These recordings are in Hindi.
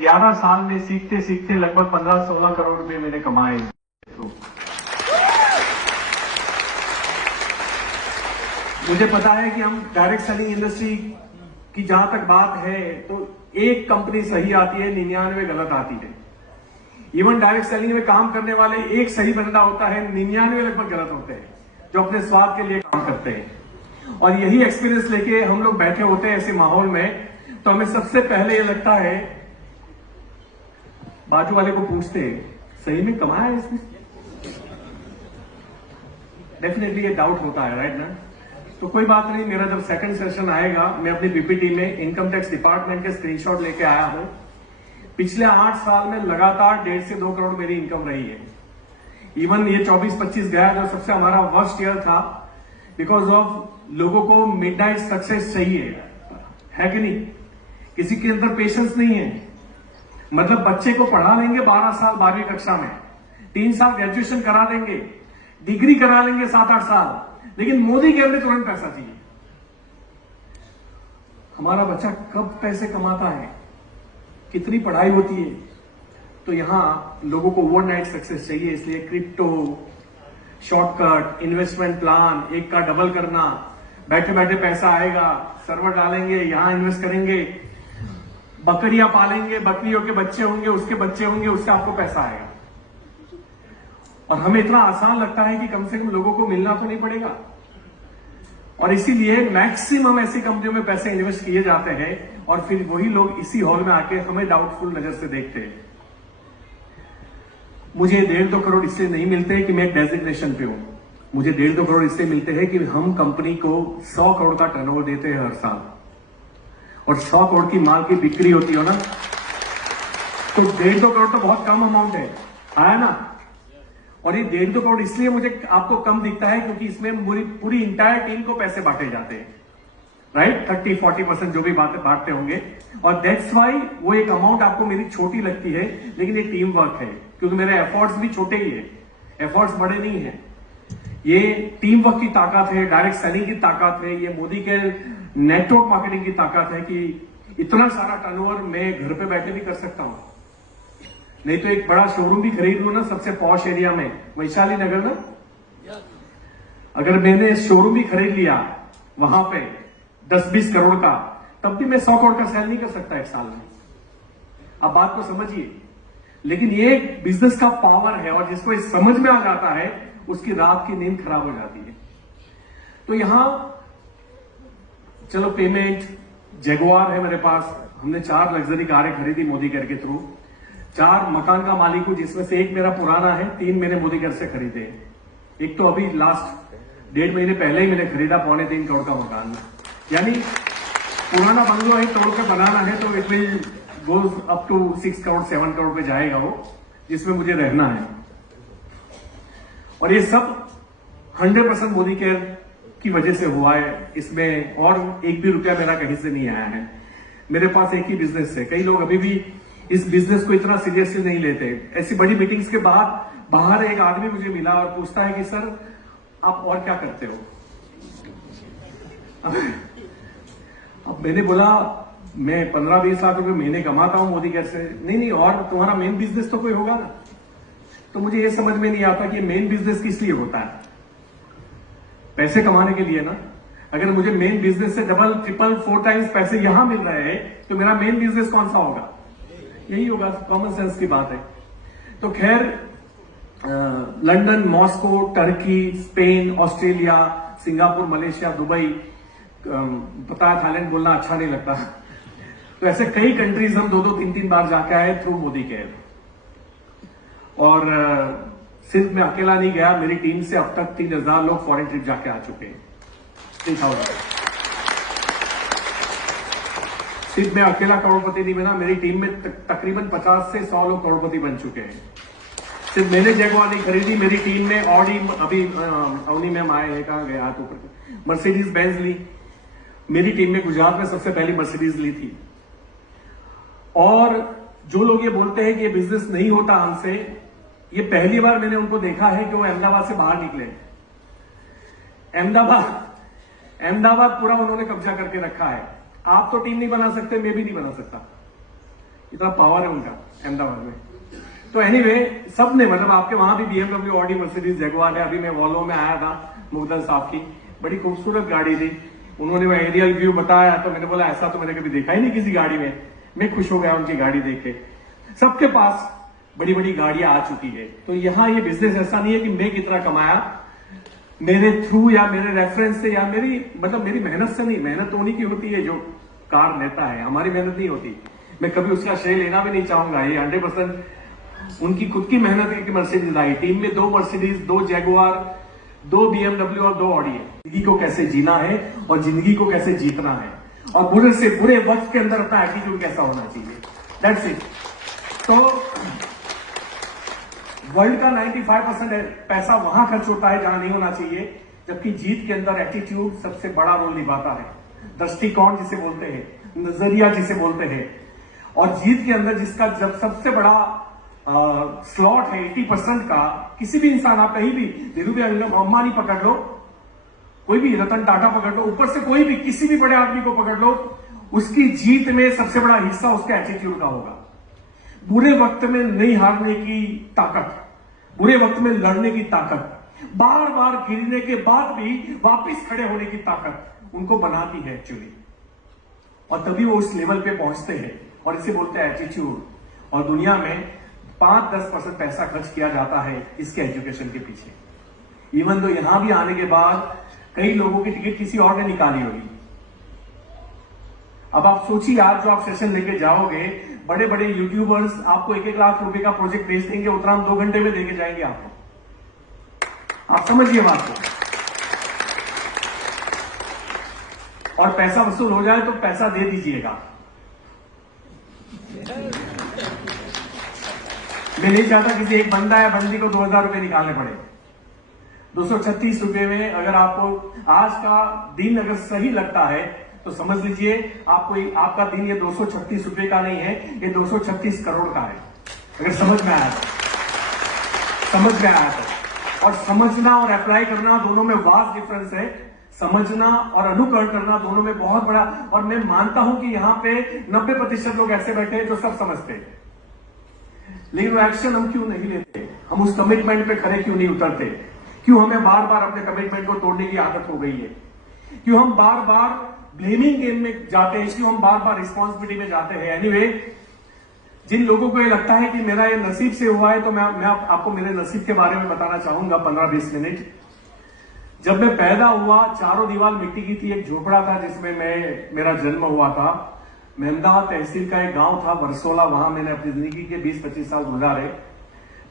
11 साल में सीखते सीखते लगभग 15-16 करोड़ रुपए मैंने कमाए। तो मुझे पता है कि हम डायरेक्ट सेलिंग इंडस्ट्री की जहां तक बात है तो एक कंपनी सही आती है, 99 गलत आती है। इवन डायरेक्ट सेलिंग में काम करने वाले एक सही बंदा होता है, 99 लगभग गलत होते हैं जो अपने स्वाद के लिए काम करते हैं। और यही एक्सपीरियंस लेके हम लोग बैठे होते हैं ऐसे माहौल में, तो हमें सबसे पहले ये लगता है, बाजू वाले को पूछते हैं सही में कमाया है इसने, डेफिनेटली ये डाउट होता है, राइट ना। तो कोई बात नहीं, मेरा जब सेकंड सेशन आएगा मैं अपनी पीपीटी में इनकम टैक्स डिपार्टमेंट के स्क्रीनशॉट लेके आया हूं। पिछले 8 साल में लगातार 1.5 से 2 करोड़ मेरी इनकम रही है। इवन ये 24-25 गया जो सबसे हमारा वर्स्ट ईयर था, बिकॉज ऑफ लोगों को मिडनाइट सक्सेस चाहिए, है कि नहीं। किसी के अंदर पेशेंस नहीं है। मतलब बच्चे को पढ़ा लेंगे 12 साल 12वीं कक्षा में, 3 साल ग्रेजुएशन करा देंगे, डिग्री करा लेंगे 7-8 साल, लेकिन मोदी के अंदर तुरंत पैसा चाहिए। हमारा बच्चा कब पैसे कमाता है, कितनी पढ़ाई होती है। तो यहां लोगों को ओवरनाइट सक्सेस चाहिए, इसलिए क्रिप्टो, शॉर्टकट, इन्वेस्टमेंट प्लान, एक का डबल करना, बैठे बैठे पैसा आएगा, सर्वर डालेंगे, यहां इन्वेस्ट करेंगे, बकरियां पालेंगे, बकरियों के बच्चे होंगे, उसके बच्चे होंगे, उससे आपको पैसा आएगा। और हमें इतना आसान लगता है कि कम से कम लोगों को मिलना तो नहीं पड़ेगा, और इसीलिए मैक्सिमम ऐसी कंपनियों में पैसे इन्वेस्ट किए जाते हैं और फिर वही लोग इसी हॉल में आके हमें डाउटफुल नजर से देखते हैं। मुझे 1.5-2 करोड़ इसलिए नहीं मिलते कि मैं एक डेजिग्नेशन पे हूं। मुझे 1.5-2 करोड़ इसलिए मिलते हैं कि हम कंपनी को 100 करोड़ का टर्नओवर देते हैं हर साल, और 100 करोड़ की माल की बिक्री होती है ना, तो 1.5-2 करोड़ तो बहुत कम अमाउंट है ना। और ये 1.5-2 करोड़ इसलिए मुझे आपको कम दिखता है क्योंकि इसमें पूरी इंटायर टीम को पैसे बांटे जाते हैं, राइट। 30-40% जो भी बांटते होंगे, और दैट्स वाई वो एक अमाउंट आपको मेरी छोटी लगती है, लेकिन ये टीम वर्क है, क्योंकि मेरे एफर्ट्स भी छोटे ही है, एफर्ट्स बड़े नहीं है। ये टीम वर्क की ताकत है, डायरेक्ट सेलिंग की ताकत है, ये मोदी के नेटवर्क मार्केटिंग की ताकत है कि इतना सारा टर्नओवर मैं घर पे बैठे भी कर सकता हूं। नहीं तो एक बड़ा शोरूम भी खरीद लूं ना सबसे पॉश एरिया में, वैशाली नगर ना, अगर मैंने शोरूम भी खरीद लिया वहां पे 10-20 करोड़ का, तब भी मैं 100 करोड़ का सेल नहीं कर सकता एक साल में। अब बात को समझिए। लेकिन ये बिजनेस का पावर है, और जिसको ये समझ में आ जाता है उसकी रात की नींद खराब हो जाती है। तो यहां चलो पेमेंट, जगुआर है मेरे पास, हमने 4 लग्जरी कारें खरीदी मोदी केयर के थ्रू, 4 मकान का मालिक हूं, जिसमें से एक मेरा पुराना है, 3 मैंने मोदी केयर से खरीदे। एक तो अभी लास्ट 1.5 महीने पहले ही मैंने खरीदा 3.25 करोड़ का मकान, यानी पुराना बंगलो है, तोड़ के बनाना है तो it will goes up to 6 crore 7 crore पे जाएगा वो, जिसमें मुझे रहना है। और ये सब 100% मोदी केयर की वजह से हुआ है, इसमें और एक भी रुपया मेरा कहीं से नहीं आया है। मेरे पास एक ही बिजनेस है। कई लोग अभी भी इस बिजनेस को इतना सीरियसली नहीं लेते। ऐसी बड़ी मीटिंग्स के बाद बाहर एक आदमी मुझे मिला और पूछता है कि सर आप और क्या करते हो। अब मैंने बोला मैं 15-20 लाख रुपए महीने कमाता हूं मोदी केयर से। नहीं, और तुम्हारा मेन बिजनेस तो कोई होगा ना। तो मुझे ये समझ में नहीं आता कि मेन बिजनेस किस लिए होता है। पैसे कमाने के लिए ना। अगर मुझे मेन बिजनेस से डबल, ट्रिपल, 4 टाइम्स पैसे यहां मिल रहे हैं तो मेरा मेन बिजनेस कौन सा होगा। यही होगा, कॉमन सेंस की बात है। तो खैर, London, Moscow, Turkey, Spain, Australia, Singapore, Malaysia, Dubai, पता है थाईलैंड बोलना अच्छा नहीं लगता, तो ऐसे कई कंट्रीज हम 2-2, 3-3 बार जाके आए थ्रू मोदी केयर। और सिर्फ मैं अकेला नहीं गया, मेरी टीम से अब तक 3000 लोग फॉरेन ट्रिप जाके आ चुके हैं। 3000। सिर्फ मैं अकेला करोड़पति नहीं बना, मेरी टीम में तकरीबन 50 से 100 लोग करोड़पति बन चुके हैं। सिर्फ मैंने जगुआर नहीं खरीदी, मेरी टीम में ऑडी, अभी अवनी मैम आए हैं, कहां गया तो मर्सिडीज बेंज ली। मेरी टीम में गुजरात में सबसे पहली मर्सिडीज ली थी। और जो लोग ये बोलते हैं कि ये बिजनेस नहीं होता हमसे, ये पहली बार मैंने उनको देखा है कि वो अहमदाबाद से बाहर निकले। अहमदाबाद पूरा उन्होंने कब्जा करके रखा है। आप तो टीम नहीं बना सकते, मैं भी नहीं बना सकता। इतना पावर है उनका अहमदाबाद में। तो एनीवे सब ने मतलब आपके वहां भी BMW, ऑडी, मर्सिडीज, जगुआर है। अभी मैं वॉल्वो में आया था मुगदल साहब की, बड़ी खूबसूरत गाड़ी थी। उन्होंने वो एरियल व्यू बताया तो मैंने बोला ऐसा तो मैंने कभी देखा ही नहीं किसी गाड़ी में। मैं खुश हो गया उनकी गाड़ी देख के। सबके पास बड़ी बड़ी गाड़ियां आ चुकी है। तो यहाँ ये बिजनेस ऐसा नहीं है कि मैं कितना कमाया मेरे थ्रू या मेरे रेफरेंस से या मेरी मतलब मेरी मेहनत से नहीं। मेहनत तो उन्हीं की होती है जो कार लेता है, हमारी मेहनत नहीं होती। मैं कभी उसका श्रेय लेना भी नहीं चाहूंगा। ये 100% उनकी खुद की मेहनत है कि मर्सिडीज आई। टीम में 2 मर्सिडीज, 2 जैगुआर, 2 BMW और 2 ऑडी है। जिंदगी को कैसे जीना है और जिंदगी को कैसे जीतना है और बुरे से बुरे वक्त के अंदर अपना एटीट्यूड कैसा होना चाहिए, दैट्स इट। तो वर्ल्ड का 95% पैसा वहां खर्च होता है जहां नहीं होना चाहिए, जबकि जीत के अंदर एटीट्यूड सबसे बड़ा रोल निभाता है। दृष्टिकोण जिसे बोलते हैं, नजरिया जिसे बोलते हैं। और जीत के अंदर जिसका जब सबसे बड़ा स्लॉट है 80% का, किसी भी इंसान, आप कहीं भी धीरूभाई अंबानी पकड़ लो, कोई भी रतन टाटा पकड़ लो, ऊपर से कोई भी किसी भी बड़े आदमी को पकड़ लो, उसकी जीत में सबसे बड़ा हिस्सा उसके एटीट्यूड का होगा। बुरे वक्त में नहीं हारने की ताकत, बुरे वक्त में लड़ने की ताकत, बार बार गिरने के बाद भी वापस खड़े होने की ताकत उनको बनाती है एक्चुअली। और तभी वो उस लेवल पे पहुंचते हैं और इसे बोलते हैं एटीट्यूड। और दुनिया में 5-10% पैसा खर्च किया जाता है इसके एजुकेशन के पीछे। इवन तो यहां भी आने के बाद कई लोगों की टिकट किसी और ने निकाली होगी। अब आप सोचिए, आप जो आप सेशन लेके जाओगे, बड़े बड़े यूट्यूबर्स आपको 1-1 लाख रुपए का प्रोजेक्ट भेज देंगे, उतना हम 2 घंटे में देके जाएंगे आपको। आप समझिए बात को। और पैसा वसूल हो जाए तो पैसा दे दीजिएगा। मैं नहीं चाहता किसी एक बंदा या बंदी को 2000 रुपए निकालने पड़े। 236 रुपए में अगर आपको आज का दिन अगर सही लगता है तो समझ लीजिए आपका दिन ये 236 रुपए का नहीं है, ये 236 करोड़ का है। अगर समझ में आया तो। और समझना और अप्लाई करना दोनों में वास्ट डिफरेंस है। समझना और अनुकरण करना दोनों में बहुत बड़ा। और मैं मानता हूं कि यहां पे 90% लोग ऐसे बैठे हैं जो सब समझते हैं, लेकिन वो एक्शन हम क्यों नहीं लेते? हम उस कमिटमेंट पे खड़े क्यों नहीं उतरते? क्यों हमें बार बार अपने कमिटमेंट को तोड़ने की आदत हो गई है? क्यों हम बार बार ब्लेमिंग गेम में जाते हैं? क्यों हम बार बार रिस्पॉन्सिबिलिटी में जाते हैं? एनीवे, जिन लोगों को ये लगता है कि मेरा ये नसीब से हुआ है, तो मैं आपको मेरे नसीब के बारे में बताना चाहूंगा 15-20 मिनट। जब मैं पैदा हुआ, चारों दीवार मिट्टी की थी। एक झोपड़ा था जिसमें मेरा जन्म हुआ था। अहमदाबाद तहसील का एक गांव था वरसोला, वहां मैंने अपनी जिंदगी के 20-25 साल गुजारे।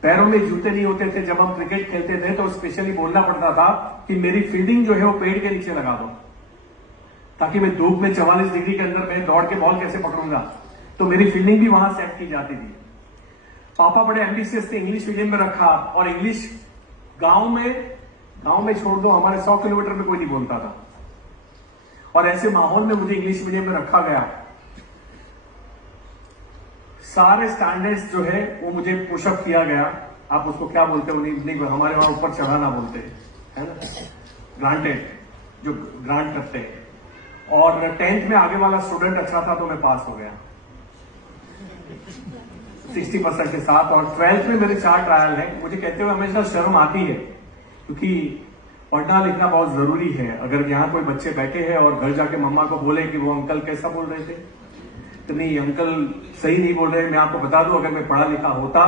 पैरों में जूते नहीं होते थे। जब हम क्रिकेट खेलते थे तो स्पेशली बोलना पड़ता था कि मेरी फील्डिंग जो है वो पेड़ के नीचे लगा दो, ताकि मैं धूप में 44 डिग्री के अंदर मैं दौड़ के बॉल कैसे पकड़ूंगा। तो मेरी फील्डिंग भी वहां सेट की जाती थी। पापा बड़े एम्बिशियस थे, इंग्लिश मीडियम में रखा। और इंग्लिश गांव में छोड़ दो, हमारे 100 किलोमीटर में कोई नहीं बोलता था। और ऐसे माहौल में मुझे इंग्लिश मीडियम में रखा गया। सारे स्टैंडर्ड्स जो है वो मुझे पुशअप किया गया। आप उसको क्या बोलते हो, नहीं हमारे वहां ऊपर चढ़ाना बोलते हैं, है ना, ग्रांटेड, जो ग्रांट करते हैं। और 10th में आगे वाला स्टूडेंट अच्छा था तो मैं पास हो गया 60% के साथ। और 12th में मेरे 4 ट्रायल है। मुझे कहते हुए हमेशा शर्म आती है, क्योंकि पढ़ना लिखना बहुत जरूरी है। अगर यहाँ कोई बच्चे बैठे हैं और घर जाके मम्मा को बोले कि वो अंकल कैसा बोल रहे थे, तो नहीं अंकल सही नहीं बोल रहे। मैं आपको बता दूं, अगर मैं पढ़ा लिखा होता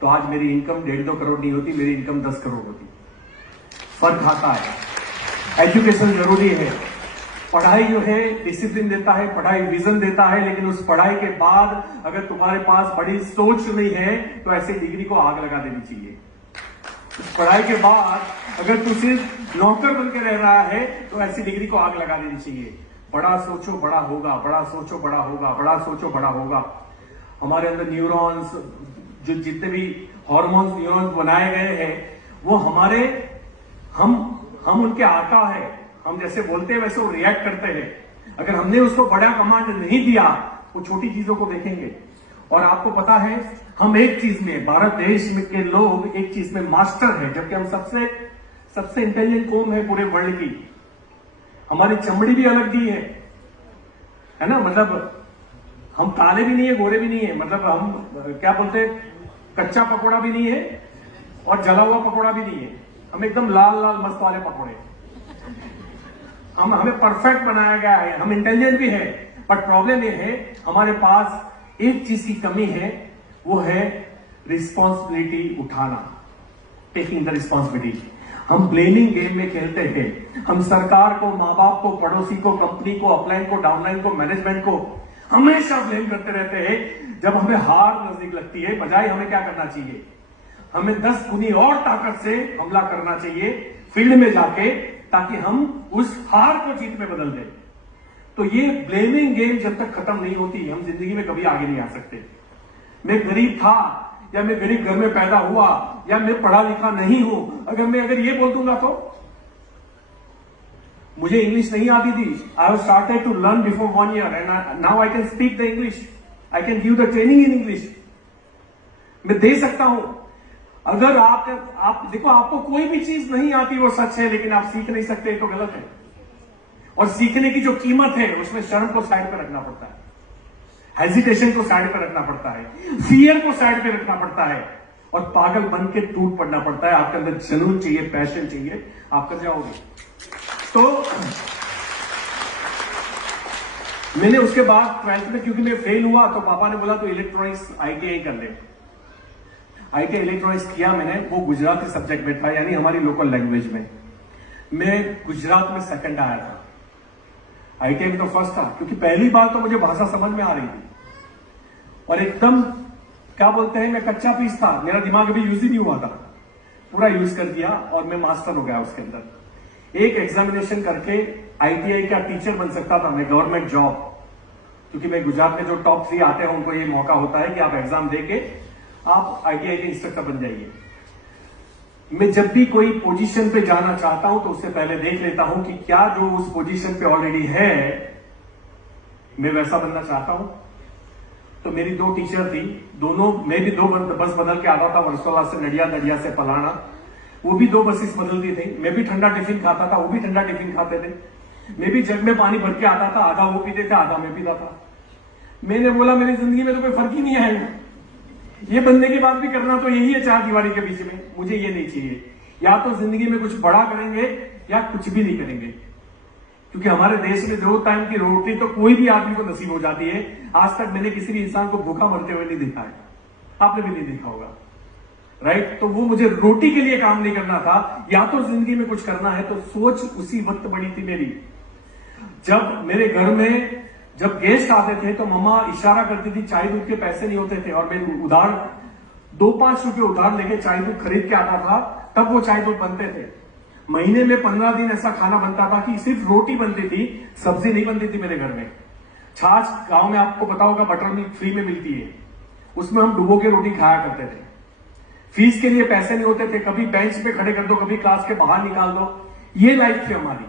तो आज मेरी इनकम 1.5-2 करोड़ नहीं होती, मेरी इनकम 10 करोड़ होती। फर्क आता है। एजुकेशन जरूरी है। पढ़ाई जो है डिसिप्लिन देता है, पढ़ाई विजन देता है। लेकिन उस पढ़ाई के बाद अगर तुम्हारे पास बड़ी सोच नहीं है तो ऐसी डिग्री को आग लगा देनी चाहिए। पढ़ाई के बाद अगर तू सिर्फ नौकर बन के रह रहा है तो ऐसी डिग्री को आग लगा देनी चाहिए। बड़ा सोचो बड़ा होगा, बड़ा सोचो बड़ा होगा, बड़ा सोचो बड़ा होगा। हमारे अंदर न्यूरॉन्स, जो जितने भी हार्मोन्स न्यूरॉन्स बनाए गए हैं, वो हम उनके आका है। हम जैसे बोलते हैं वैसे वो रिएक्ट करते हैं। अगर हमने उसको बड़ा कमांड नहीं दिया, वो छोटी चीजों को देखेंगे। और आपको पता है, हम एक चीज में, भारत देश में के लोग एक चीज में मास्टर है, जबकि हम सबसे इंटेलिजेंट कौम है पूरे वर्ल्ड की। हमारी चमड़ी भी अलग दी है ना, मतलब हम काले भी नहीं है, गोरे भी नहीं है, मतलब हम क्या बोलते हैं, कच्चा पकोड़ा भी नहीं है और जला हुआ पकोड़ा भी नहीं है, हम एकदम लाल लाल मस्त वाले पकोड़े। हमें परफेक्ट बनाया गया है, हम इंटेलिजेंट भी है, बट प्रॉब्लम ये है हमारे पास एक चीज की कमी है, वो है रिस्पॉन्सिबिलिटी उठाना, टेकिंग द रिस्पॉन्सिबिलिटी। हम ब्लेमिंग गेम में खेलते हैं, हम सरकार को, माँ बाप को, पड़ोसी को, कंपनी को, अपलाइन को, डाउनलाइन को, मैनेजमेंट को हमेशा ब्लेम करते रहते हैं। जब हमें हार नजदीक लगती है, बजाय हमें क्या करना चाहिए, हमें 10 गुनी और ताकत से हमला करना चाहिए फील्ड में जाके, ताकि हम उस हार को जीत में बदल दें। तो ये ब्लेमिंग गेम जब तक खत्म नहीं होती, हम जिंदगी में कभी आगे नहीं आ सकते। मैं गरीब था या मैं गरीब घर में पैदा हुआ या मैं पढ़ा लिखा नहीं हूं, अगर ये बोल दूंगा तो मुझे इंग्लिश नहीं आती थी, I have started to learn before 1 year and now I can speak the English, I can give the training in English, मैं दे सकता हूं। अगर आप देखो, आपको कोई भी चीज नहीं आती वो सच है, लेकिन आप सीख नहीं सकते तो गलत है। और सीखने की जो कीमत है उसमें शर्म को साइड पर रखना पड़ता है, हेजिटेशन को साइड पर रखना पड़ता है, फियर को साइड पे रखना पड़ता है, और पागल बन के टूट पड़ना पड़ता है। आपके अंदर जुनून चाहिए, पैशन चाहिए, आप कर जाओगे। तो मैंने उसके बाद 12th में, क्योंकि मैं फेल हुआ, तो पापा ने बोला तो इलेक्ट्रॉनिक्स ITI कर ले। ITI इलेक्ट्रॉनिक्स किया मैंने, वो गुजराती सब्जेक्ट में था, यानी हमारी लोकल लैंग्वेज में। मैं गुजरात में सेकंड आया था, ITI में तो फर्स्ट था, क्योंकि पहली बार तो मुझे भाषा समझ में आ रही थी, और एकदम क्या बोलते हैं, मैं कच्चा पीस था, मेरा दिमाग अभी यूज ही नहीं हुआ था, पूरा यूज कर दिया और मैं मास्टर हो गया उसके अंदर। एक एग्जामिनेशन करके ITI का टीचर बन सकता था मैं, गवर्नमेंट जॉब, क्योंकि मैं गुजरात में जो टॉप 3 आते हैं उनको ये मौका होता है कि आप एग्जाम देके आप ITI के इंस्ट्रक्टर बन जाइए। मैं जब भी कोई पोजीशन पे जाना चाहता हूं तो उससे पहले देख लेता हूं कि क्या जो उस पोजीशन पे ऑलरेडी है मैं वैसा बनना चाहता हूं। तो मेरी 2 टीचर थी, दोनों, मैं भी 2 बस बदल के आता था, वर्सोला से नडिया, नडिया से पलाना, वो भी 2 बसेस बदलती थी। मैं भी ठंडा टिफिन खाता था, वो भी ठंडा टिफिन खाते थे। मैं भी जग में पानी भर के आता था, आधा वो पीते थे, आधा मैं पीता था। मैंने बोला मेरी जिंदगी में तो कोई फर्क ही नहीं है, ये बनने के बाद भी करना तो यही है 4 दीवारी के बीच में, मुझे ये नहीं चाहिए। या तो जिंदगी में कुछ बड़ा करेंगे या कुछ भी नहीं करेंगे, क्योंकि हमारे देश में 2 टाइम की रोटी तो कोई भी आदमी को नसीब हो जाती है। आज तक मैंने किसी भी इंसान को भूखा मरते हुए नहीं देखा है, आपने भी नहीं देखा होगा, राइट। तो वो मुझे रोटी के लिए काम नहीं करना था, या तो जिंदगी में कुछ करना है। तो सोच उसी वक्त बड़ी थी मेरी। जब मेरे घर में जब गेस्ट आते थे तो मम्मा इशारा करती थी, चाय दूध के पैसे नहीं होते थे, और मैं उधार 2-5 रुपए उधार लेके चाय दूध खरीद के आता था, तब वो चाय दूध बनते थे। महीने में 15 दिन ऐसा खाना बनता था कि सिर्फ रोटी बनती थी, सब्जी नहीं बनती थी मेरे घर में। छाछ गांव में आपको पता होगा बटर मिल्क फ्री में मिलती है, उसमें हम डुबो के रोटी खाया करते थे। फीस के लिए पैसे नहीं होते थे, कभी बेंच पे खड़े कर दो, कभी क्लास के बाहर निकाल दो, ये लाइफ थी हमारी।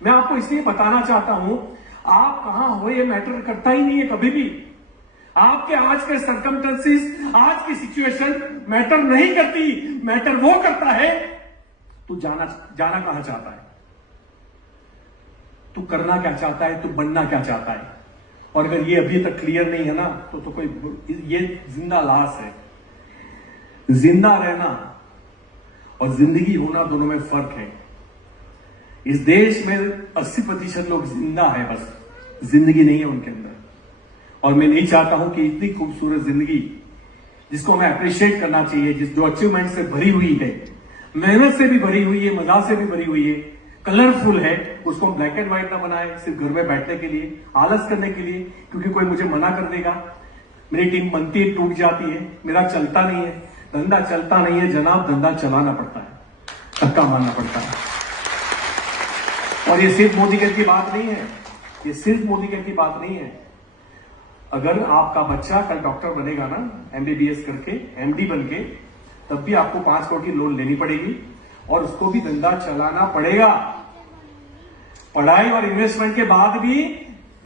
मैं आपको इसलिए बताना चाहता हूं, आप कहां हो ये मैटर करता ही नहीं है कभी भी। आपके आज के सर्कमस्टेंसेस, आज की सिचुएशन मैटर नहीं करती, मैटर वो करता है तू जाना कहां चाहता है, तू करना क्या चाहता है, तू बनना क्या चाहता है। और अगर ये अभी तक क्लियर नहीं है ना, तो कोई ये जिंदा लाश है। जिंदा रहना और जिंदगी होना दोनों में फर्क है। इस देश में 80% लोग जिंदा है, बस जिंदगी नहीं है उनके अंदर। और मैं नहीं चाहता हूं कि इतनी खूबसूरत जिंदगी जिसको हमें अप्रिशिएट करना चाहिए, जो अचीवमेंट से भरी हुई है, मेहनत से भी भरी हुई है, मजा से भी भरी हुई है, कलरफुल है, उसको हम ब्लैक एंड व्हाइट ना बनाए सिर्फ घर में बैठने के लिए, आलस करने के लिए, क्योंकि कोई मुझे मना कर देगा, मेरी टीम बनती है, टूट जाती है, मेरा चलता नहीं है, धंधा चलता नहीं है जनाब, धंधा चलाना पड़ता है, धक्का मारना पड़ता है। और ये सिर्फ मोदी की बात नहीं है, ये सिर्फ मोदी की बात नहीं है। अगर आपका बच्चा कल डॉक्टर बनेगा ना, MBBS करके, MD बन के, तब भी आपको 5 करोड़ की लोन लेनी पड़ेगी और उसको भी धंधा चलाना पड़ेगा। पढ़ाई और इन्वेस्टमेंट के बाद भी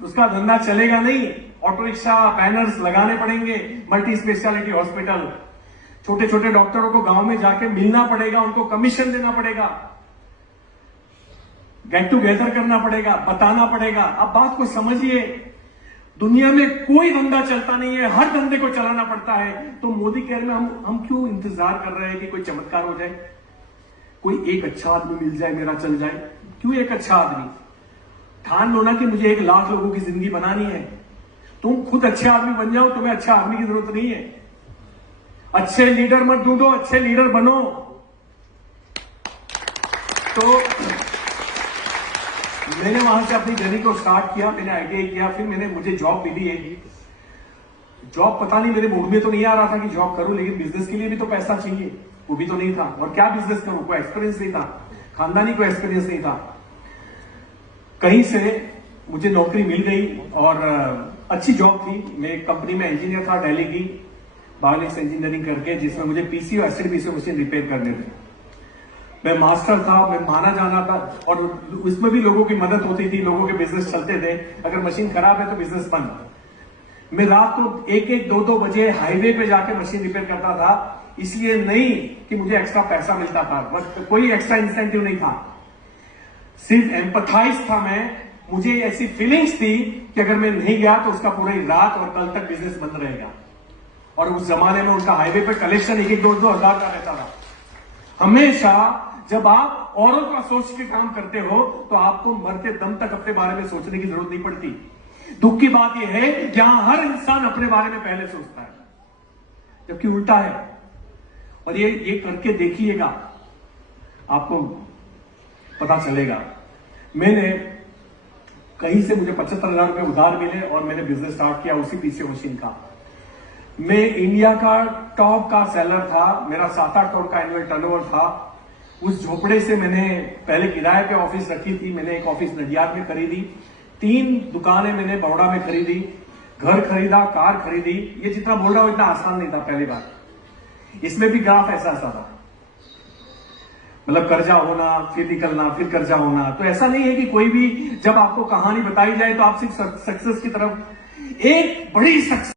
उसका धंधा चलेगा नहीं। ऑटो रिक्शा, बैनर्स लगाने पड़ेंगे, मल्टी स्पेशलिटी हॉस्पिटल, छोटे छोटे डॉक्टरों को गांव में जाके मिलना पड़ेगा, उनको कमीशन देना पड़ेगा, गेट टुगेदर करना पड़ेगा, बताना पड़ेगा। अब बात को समझिए, दुनिया में कोई धंधा चलता नहीं है, हर धंधे को चलाना पड़ता है। तो मोदी केयर में हम क्यों इंतजार कर रहे हैं कि कोई चमत्कार हो जाए, कोई एक अच्छा आदमी मिल जाए, मेरा चल जाए? क्यों एक अच्छा आदमी? ठान लो ना कि मुझे 1 लाख लोगों की जिंदगी बनानी है। तुम खुद अच्छे आदमी बन जाओ, तुम्हें अच्छा आदमी की जरूरत नहीं है। अच्छे लीडर मत ढूंढो, अच्छे लीडर बनो। तो मैंने वहां से अपनी जर्नी को स्टार्ट किया, मैंने आईटीआई किया, फिर मुझे जॉब मिली है। जॉब पता नहीं मेरे मूड में तो नहीं आ रहा था कि जॉब करूं, लेकिन बिजनेस के लिए भी तो पैसा चाहिए, वो भी तो नहीं था। और क्या बिजनेस करूं, कोई एक्सपीरियंस नहीं था, खानदानी कोई एक्सपीरियंस नहीं था। कहीं से मुझे नौकरी मिल गई और अच्छी जॉब थी। मैं एक कंपनी में इंजीनियर था दिल्ली की, बायोनिक्स इंजीनियरिंग करके, जिसमें मुझे पीसी और एसिड पीसी मशीन रिपेयर करने थे। मैं मास्टर था, मैं माना जाना था, और उसमें भी लोगों की मदद होती थी, लोगों के बिजनेस चलते थे। अगर मशीन खराब है तो बिजनेस बंद। मैं रात को 1-1, 2-2 बजे हाईवे पे जाके मशीन रिपेयर करता था, इसलिए नहीं कि मुझे एक्स्ट्रा पैसा मिलता था, बस कोई एक्स्ट्रा इंसेंटिव नहीं था, सिर्फ एम्पथाइज था मैं। मुझे ऐसी फीलिंग्स थी कि अगर मैं नहीं गया तो उसका पूरी रात और कल तक बिजनेस बंद रहेगा। और उस जमाने में उनका हाईवे पे कलेक्शन 1-1, 2-2 हजार का रहता था। हमेशा जब आप औरों का सोच के काम करते हो तो आपको मरते दम तक अपने बारे में सोचने की जरूरत नहीं पड़ती। दुख की बात यह है यहां हर इंसान अपने बारे में पहले सोचता है, जबकि उल्टा है। और ये करके देखिएगा, आपको पता चलेगा। मैंने कहीं से मुझे 75,000 रुपए उधार मिले और मैंने बिजनेस स्टार्ट किया उसी पीसी मशीन का। मैं इंडिया का टॉप का सेलर था, मेरा 7-8 करोड़ का एनुअल टर्नओवर था। उस झोपड़े से मैंने पहले किराए पे ऑफिस रखी थी, मैंने एक ऑफिस नडियाद में खरीदी, 3 दुकानें मैंने बड़ौदा में खरीदी, घर खरीदा, कार खरीदी। ये जितना बोल रहा हूं इतना आसान नहीं था पहली बार। इसमें भी ग्राफ ऐसा था, मतलब कर्जा होना, फिर निकलना, फिर कर्जा होना। तो ऐसा नहीं है कि कोई भी जब आपको कहानी बताई जाए तो आप सिर्फ सक्सेस की तरफ, एक बड़ी सक्सेस